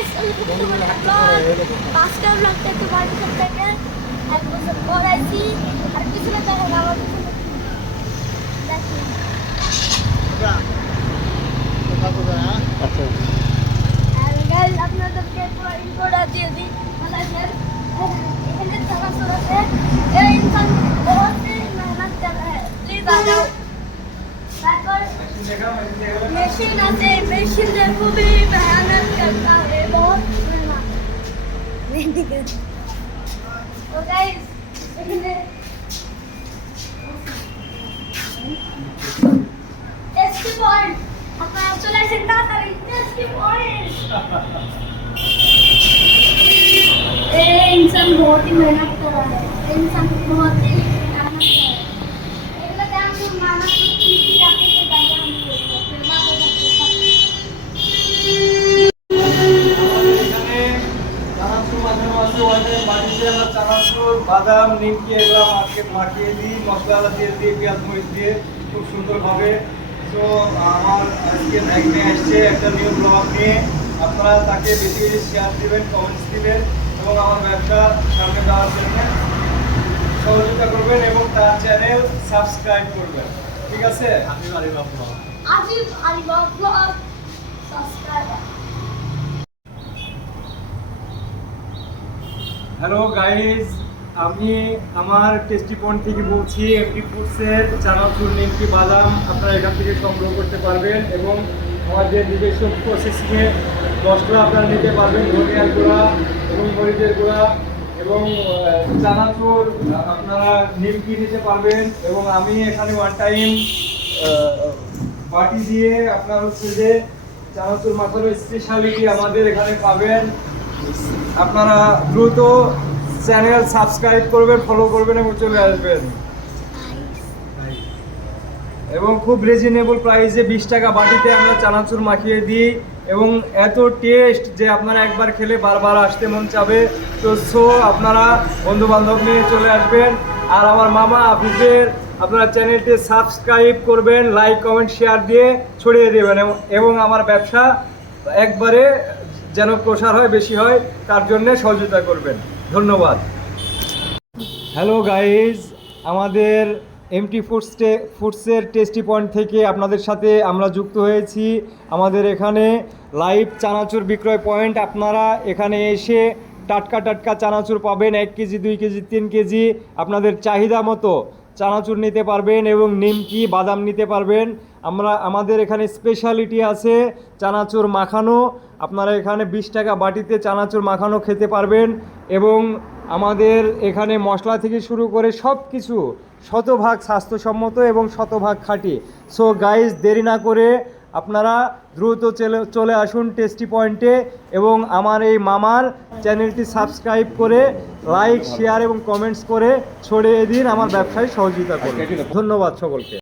Guys পাঁচটা ব্লগটা একটু বাড়ি থেকে এক বছর পর আইছি আর পিছনে দেখেন আমার পিছনে দেখেন আচ্ছা আর গাইস আপনাদেরকে পুরো ইন্ট্রোটা দিয়ে দিই আমাদের এখানে চলাচল আছে এই ইনসান बहुत ही मेहनत कर रहा है प्लीज आ जाओ তারপর মেশিন আছে মেশিনে খুবই মেহনত করता है बहुत मेहनत তো গাইস এখানে টেস্টি পয়েন্ট আপনারা চলে আসেন তাড়াতাড়ি টেস্টি পয়েंट ये इंसान बहुत ही मेहनत कर रहा है इंसान बहुत ही मेहनत कर रहा है এগুলো কাম তো মেহনত করতে কি আপনি তো জানেন বাদাম নিমকি এগুলো মাখিয়ে দিই মশলা তেল দিয়ে পেঁয়াজ মরিচ দিয়ে খুব সুন্দরভাবে। তো আমার আজকে ভাইকে আসছে একটা নিউ ব্লগ নিয়ে, আপনারা তাকে বেশি বেশি শেয়ার দেবেন, কমেন্টস দিবেন এবং আমার ব্যবসা সামনে যাওয়ার জন্য সহযোগিতা করবেন এবং তার চ্যানেল সাবস্ক্রাইব করবেন। ঠিক আছে? Ajib Alibag blog subscribe. Hello guys, আমি আমার টেস্টি পয়েন্ট থেকে বলছি। এমডি ফুডসের চানাচুর নিমকি বাদাম আপনারা এখান থেকে সংগ্রহ করতে পারবেন এবং আমাদের নিজস্ব প্রসেসিংয়ে মশলা আপনারা নিতে পারবেন, ধনিয়ার গুঁড়া এবং মরিচের গুঁড়া এবং চানাচুর আপনারা নিমকি নিতে পারবেন। এবং আমি এখানে ওয়ান টাইম বাটি দিয়ে আপনার হচ্ছে যে চানাচুর মাখানো স্পেশালিটি আমাদের এখানে পাবেন। আপনারা দ্রুত চ্যানেল সাবস্ক্রাইব করবেন, ফলো করবেন এবং চলে আসবেন। এবং খুব রিজনেবল প্রাইসে 20 টাকা বাটিতে আমরা চানাচুর মাখিয়ে দিই এবং এত টেস্ট যে আপনারা একবার খেলে বারবার আসতে মন চাবে। তো আপনারা বন্ধু বান্ধব নিয়ে চলে আসবেন। আর আমার মামা আফিফের আপনারা চ্যানেলটি সাবস্ক্রাইব করবেন, লাইক কমেন্ট শেয়ার দিয়ে ছড়িয়ে দেবেন এবং আমার ব্যবসা একবারে যেন প্রসার হয়, বেশি হয়, তার জন্য সহযোগিতা করবেন। ধন্যবাদ। হ্যালো গাইজ, আমাদের এমটি ফুডসের টেস্টি পয়েন্ট থেকে আপনাদের সাথে আমরা যুক্ত হয়েছি। আমাদের এখানে লাইভ চানাচুর বিক্রয় পয়েন্ট। আপনারা এখানে এসে টাটকা টাটকা চানাচুর পাবেন। 1 কেজি 2 কেজি 3 কেজি আপনাদের চাহিদা মতো চানাচুর নিতে পারবেন এবং নিমকি বাদাম নিতে পারবেন। আমাদের এখানে স্পেশালিটি আছে চানাচুর মাখানো। আপনারা এখানে 20 টাকা বাটিতে চানাচুর মাখানো খেতে পারবেন এবং আমাদের এখানে মশলা থেকে শুরু করে সব কিছু শতভাগ স্বাস্থ্যসম্মত এবং শতভাগ খাঁটি। সো গাইজ, দেরি না করে আপনারা দ্রুত চলে আসুন টেস্টি পয়েন্টে এবং আমার এই মামার চ্যানেলটি সাবস্ক্রাইব করে লাইক শেয়ার এবং কমেন্টস করে ছড়িয়ে দিন, আমার ব্যবসায় সহযোগিতা করুন। ধন্যবাদ সকলকে।